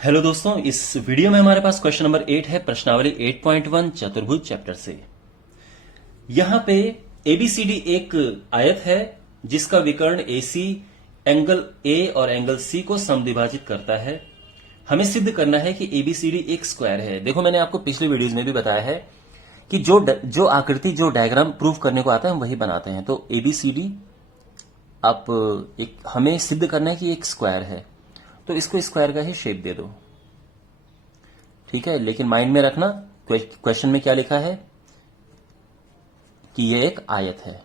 Hello दोस्तों, इस video में हमारे पास क्वेश्चन नंबर 8 है प्रश्नावली 8.1 चतुर्भुज चैप्टर से। यहां पे एबीसीडी एक आयत है जिसका विकर्ण एसी एंगल ए और एंगल सी को समद्विभाजित करता है। हमें सिद्ध करना है कि एबीसीडी एक स्क्वायर है। देखो, मैंने आपको पिछली वीडियोज में भी बताया है कि जो आकृति जो डायग्राम प्रूव करने को आता है हम वही बनाते हैं। तो एबीसीडी आप हमें सिद्ध करना है कि एक स्क्वायर है, तो इसको स्क्वायर का ही शेप दे दो। ठीक है, लेकिन माइंड में रखना क्वेश्चन में क्या लिखा है कि यह एक आयत है।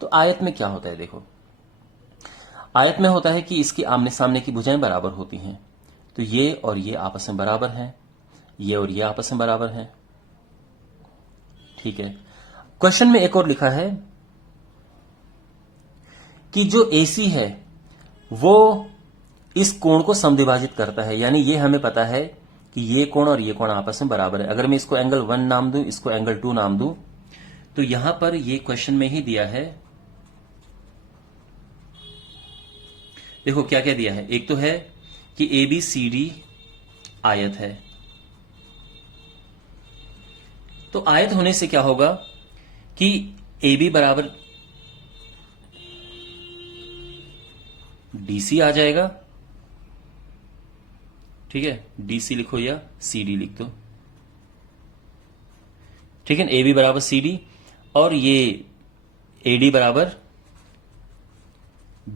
तो आयत में क्या होता है? देखो, आयत में होता है कि इसकी आमने सामने की भुजाएं बराबर होती हैं। तो ये और ये आपस में बराबर हैं, ये और ये आपस में बराबर हैं। ठीक है, क्वेश्चन में एक और लिखा है कि जो एसी है वो इस कोण को समद्विभाजित करता है। यानी ये हमें पता है कि ये कोण और ये कोण आपस में बराबर है। अगर मैं इसको एंगल 1 नाम दूं, इसको एंगल 2 नाम दूं, तो यहां पर ये क्वेश्चन में ही दिया है। देखो क्या क्या दिया है। एक तो है कि एबीसीडी आयत है। तो आयत होने से क्या होगा कि AB बराबर DC आ जाएगा। ठीक है, DC लिखो या CD लिख दो। ठीक है, AB बराबर CD और ये AD बराबर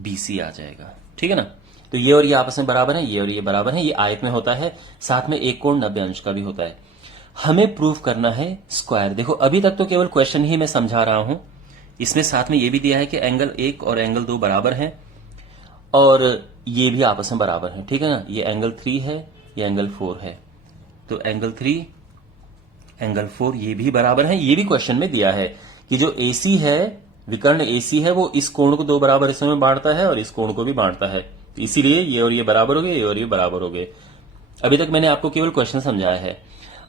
BC आ जाएगा। ठीक है ना। तो ये और ये आपस में बराबर है, ये और ये बराबर है। ये आयत में होता है, साथ में एक कोण 90 अंश का भी होता है। हमें प्रूफ करना है स्क्वायर। देखो, अभी तक तो केवल क्वेश्चन ही मैं समझा रहा हूं। इसमें साथ में ये भी दिया है कि एंगल 1 और एंगल 2 बराबर हैं और ये भी आपस में बराबर है। ठीक है ना। ये एंगल 3 है, ये एंगल 4 है। तो एंगल 3 एंगल 4 ये भी बराबर है। ये भी क्वेश्चन में दिया है कि जो एसी है, विकर्ण एसी है, वो इस कोण को 2 बराबर हिस्सों में बांटता है और इस कोण को भी बांटता है। तो इसीलिए ये और ये बराबर हो गए, ये और ये बराबर हो गए। अभी तक मैंने आपको केवल क्वेश्चन समझाया है।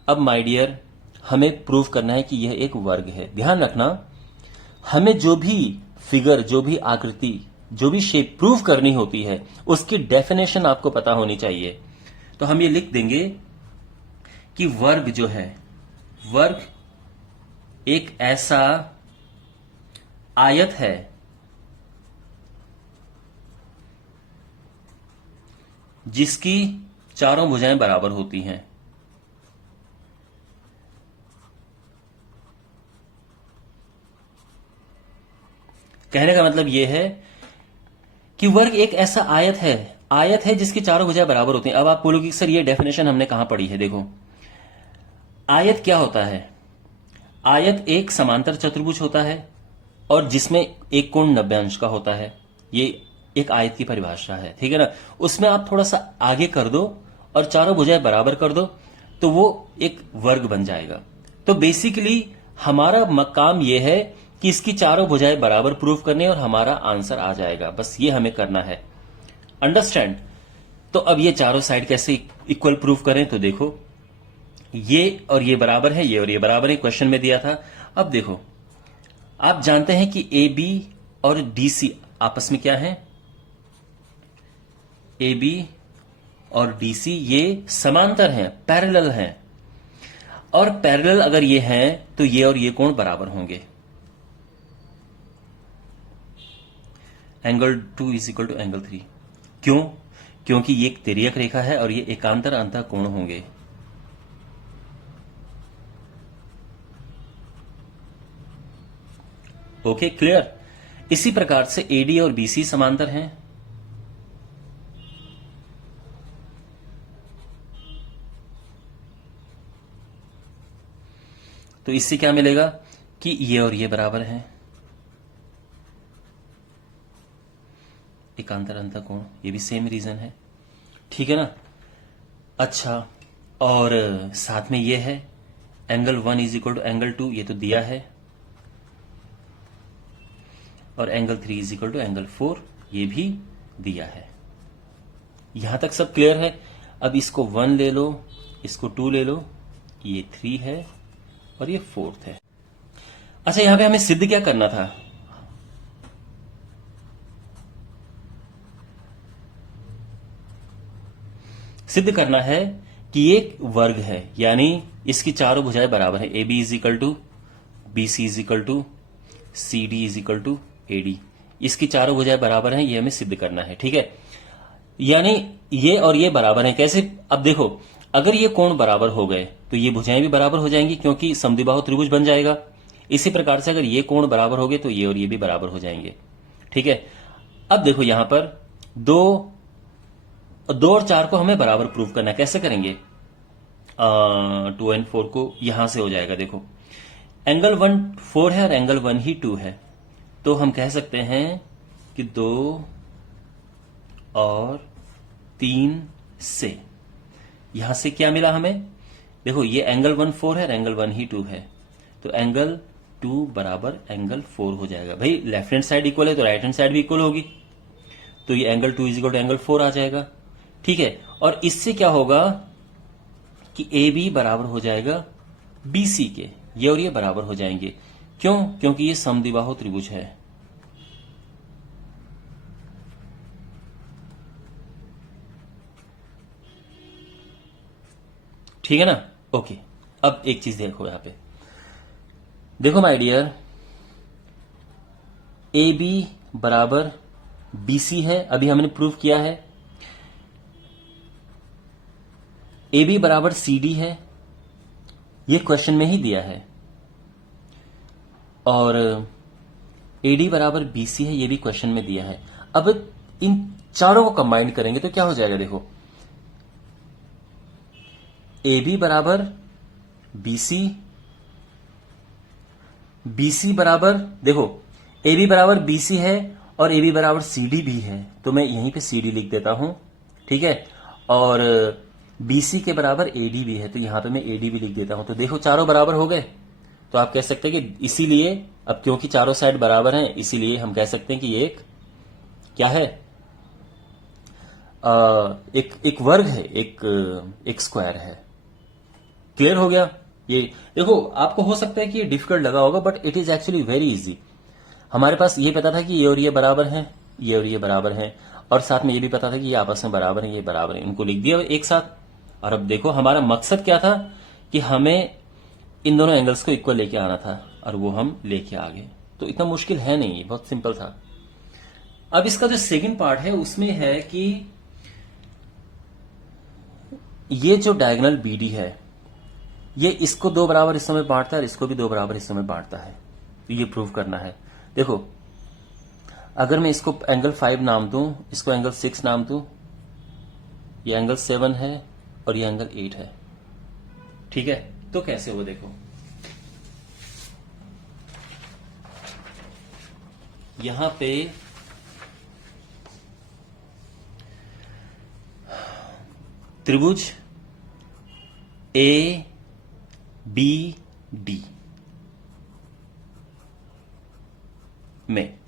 अब माय डियर, हमें प्रूव करना है कि यह एक वर्ग है। ध्यान रखना, हमें जो भी फिगर, जो भी आकृति, जो भी शेप प्रूव करनी होती है उसकी डेफिनेशन आपको पता होनी चाहिए। तो हम ये लिख देंगे कि वर्ग जो है, वर्ग एक ऐसा आयत है जिसकी चारों भुजाएं बराबर होती हैं। कहने का मतलब यह है कि वर्ग एक ऐसा आयत है जिसकी चारों भुजाएं बराबर होती हैं। अब आप बोलोगे सर ये डेफिनेशन हमने कहां पढ़ी है? देखो, आयत क्या होता है? आयत एक समांतर चतुर्भुज होता है और जिसमें एक कोण 90 अंश का होता है। ये एक आयत की परिभाषा है। ठीक है ना। उसमें आप थोड़ा सा आगे कर दो और चारों भुजाएं बराबर कर दो तो वो एक वर्ग बन जाएगा। तो बेसिकली हमारा काम यह है कि इसकी चारों भुजाएं बराबर प्रूव करने और हमारा आंसर आ जाएगा। बस ये हमें करना है। अंडरस्टैंड? तो अब ये चारों साइड कैसे इक्वल प्रूव करें? तो देखो, ये और ये बराबर है, ये और ये बराबर है, क्वेश्चन में दिया था। अब देखो, आप जानते हैं कि AB और DC आपस में क्या है? AB और DC ये समांतर हैं, पैरेलल हैं। और पैरेलल अगर ये हैं तो ये और ये कोण बराबर होंगे। Angle 2 is equal to angle 3। क्यों? क्योंकि ये एक तिर्यक रेखा है और ये एकांतर अंतः कोण होंगे। Okay, clear? इसी प्रकार से AD और BC समांतर हैं। तो इससे क्या मिलेगा कि ये और ये बराबर हैं, एकांतर अंतः कोण। ये भी सेम रीजन है। ठीक है ना। अच्छा, और साथ में ये है angle 1 is equal to angle 2, ये तो दिया है। और angle 3 is equal to angle 4, ये भी दिया है। यहां तक सब क्लियर है। अब इसको 1 ले लो, इसको 2 ले लो, ये 3 है और ये 4th है। अच्छा, यहां पे हमें सिद्ध क्या करना था? सिद्ध करना है कि एक वर्ग है, यानी इसकी चारों भुजाएं बराबर है। A B is equal to B C is equal to C D is equal to A D, इसकी चारों भुजाएं बराबर हैं, ये हमें सिद्ध करना है। ठीक है, यानी ये और ये बराबर हैं। कैसे? अब देखो, अगर ये कोण बराबर हो गए तो ये भुजाएं भी बराबर हो जाएंगी, क्योंकि समद्विबाहु त्रिभुज बन जाएगा। इसी प्रकार से अगर ये कोण बराबर हो गए तो ये और ये भी बराबर हो जाएंगे। ठीक है, अब देखो यहां पर 2 और 4 को हमें बराबर प्रूव करना है। कैसे करेंगे? 2 और 4 को यहां से हो जाएगा। देखो, एंगल 1 4 है और एंगल 1 ही 2 है, तो हम कह सकते हैं कि 2 और 3 से, यहां से क्या मिला हमें? देखो, ये एंगल 1 4 है और एंगल 1 ही 2 है, तो एंगल 2 बराबर एंगल 4 हो जाएगा। भाई लेफ्ट हैंड साइड इक्वल है तो राइट हैंड साइड भी इक्वल होगी, तो ये angle 2 is equal to angle 4 आ जाएगा। ठीक है, और इससे क्या होगा कि ए बी बराबर हो जाएगा बी सी के, ये और ये बराबर हो जाएंगे। क्यों? क्योंकि ये समद्विबाहु त्रिभुज है। ठीक है ना? ओके, अब एक चीज देखो यहां पे, देखो माय डियर, ए बी बराबर बी सी है, अभी हमने प्रूव किया है। ए बी बराबर सी डी है, ये क्वेश्चन में ही दिया है। और ए डी बराबर बी सी है, ये भी क्वेश्चन में दिया है। अब इन चारों को कंबाइन करेंगे तो क्या हो जाएगा? देखो, ए बी बराबर बी सी बराबर, देखो ए बी बराबर बी सी है और ए बी बराबर सी डी भी है, तो मैं यहीं पे सी डी लिख देता हूं। ठीक है, और बी सी के बराबर ए डी भी है, तो यहां पे मैं ए डी भी लिख देता हूं। तो देखो चारों बराबर हो गए, तो आप कह सकते हैं कि इसीलिए, अब क्योंकि चारों साइड बराबर हैं, इसीलिए हम कह सकते हैं कि ये एक क्या है? एक वर्ग है, एक स्क्वायर है। क्लियर हो गया? ये देखो, आपको हो सकता है कि ये डिफिकल्ट लगा होगा, but it is actually very easy. हमारे पास ये पता था कि ये और ये बराबर हैं, ये और ये बराबर हैं, और साथ में ये भी पता था कि ये आपस में बराबर हैं, ये बराबर हैं, इनको लिख दिया एक साथ। और अब देखो, हमारा मकसद क्या था कि हमें इन दोनों एंगल्स को इक्वल लेके आना था, और वो हम लेके आ गए। तो इतना मुश्किल है नहीं, बहुत सिंपल था। अब इसका जो सेकंड पार्ट है उसमें है कि ये जो डायगोनल बीडी है, ये इसको 2 बराबर हिस्सों में बांटता है और इसको भी 2 बराबर हिस्सों में बांटता है। तो ये प्रूव करना है। देखो, अगर मैं इसको एंगल 5 नाम दूं, इसको एंगल 6 नाम दूं, ये एंगल 7 है और ये एंगल 8 है। ठीक है, तो कैसे हो? देखो, यहां पे त्रिभुज ए बी डी में,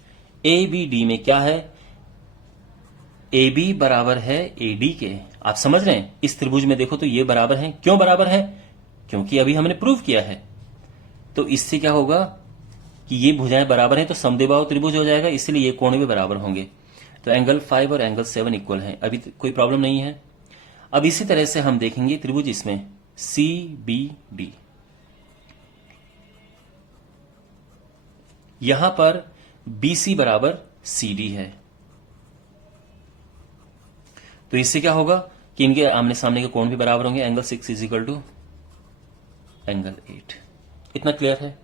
ए बी डी में क्या है? ए बी बराबर है ए डी के। आप समझ रहे हैं? इस त्रिभुज में देखो तो ये बराबर है। क्यों बराबर है? क्योंकि अभी हमने प्रूव किया है। तो इससे क्या होगा कि ये भुजाएं बराबर हैं, तो समद्विबाहु त्रिभुज हो जाएगा, इसलिए ये कोण भी बराबर होंगे। तो एंगल 5 और एंगल 7 इक्वल हैं, अभी कोई प्रॉब्लम नहीं है। अब इसी तरह से हम देखेंगे त्रिभुज इसमें सी बी डी, यहां पर बी सी बराबर सी डी है, तो इससे क्या होगा कि इनके आमने सामने के कोण भी बराबर होंगे। Angle 6 is equal to angle 8। इतना क्लियर है?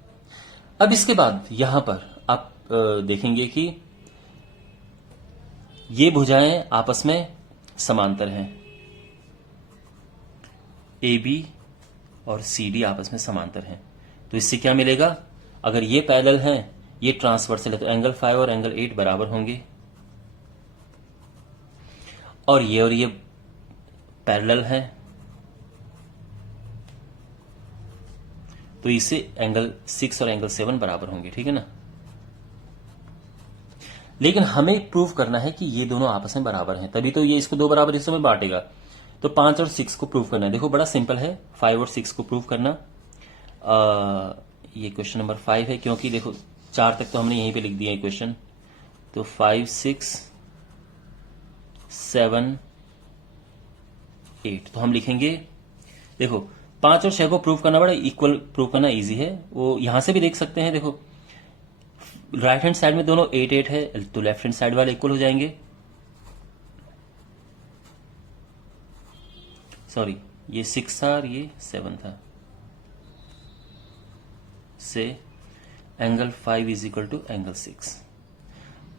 अब इसके बाद यहां पर आप देखेंगे कि ये भुजाएं आपस में समांतर हैं, ए बी और सी डी आपस में समांतर हैं। तो इससे क्या मिलेगा? अगर ये पैरेलल हैं, ये ट्रांसवर्सल है, तो एंगल 5 और एंगल 8 बराबर होंगे, और ये पैरेलल हैं, तो इससे एंगल 6 और एंगल 7 बराबर होंगे। ठीक है ना? लेकिन हमें प्रूव करना है कि ये दोनों आपस में बराबर हैं, तभी तो ये इसको 2 बराबर हिस्सों में बांटेगा। तो 5 और 6 को प्रूव करना है। देखो, बड़ा सिंपल है 5 और 6 को प्रूव करना। ये क्वेश्चन नंबर 5 है, क्योंकि देखो 4 तक तो हमने यहीं पे लिख दिया इक्वेशन। तो 5 6 7 8। तो हम लिखेंगे, देखो 5 और 6 को प्रूव करना बड़ा इक्वल प्रूव करना इजी है, वो यहां से भी देख सकते हैं। देखो राइट हैंड साइड में दोनों 8 8 है, तो लेफ्ट हैंड साइड वाले इक्वल हो जाएंगे। सॉरी, ये 6 था और ये 7 था, से angle 5 is equal to angle 6।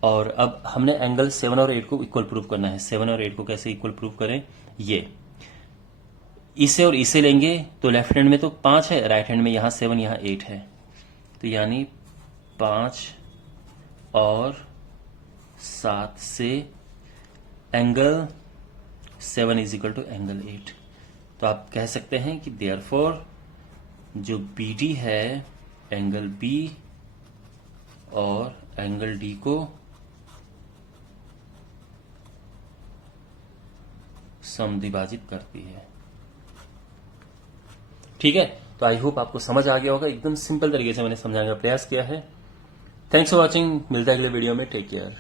और अब हमने एंगल 7 और 8 को इक्वल प्रूव करना है। 7 और 8 को कैसे इक्वल प्रूव करें, ये इसे और इसे लेंगे तो लेफ्ट हैंड में तो 5 है, राइट हैंड में यहां 7 यहां 8 है, तो यानी 5 और 7 से angle 7 is equal to angle 8। तो आप कह सकते हैं कि देयरफॉर जो BD है एंगल B और एंगल D को समद्विभाजित करती है। ठीक है, तो आई होप आपको समझ आ गया होगा, एकदम सिंपल तरीके से मैंने समझाने का प्रयास किया है। थैंक्स फॉर वॉचिंग, मिलता है अगले वीडियो में, टेक केयर।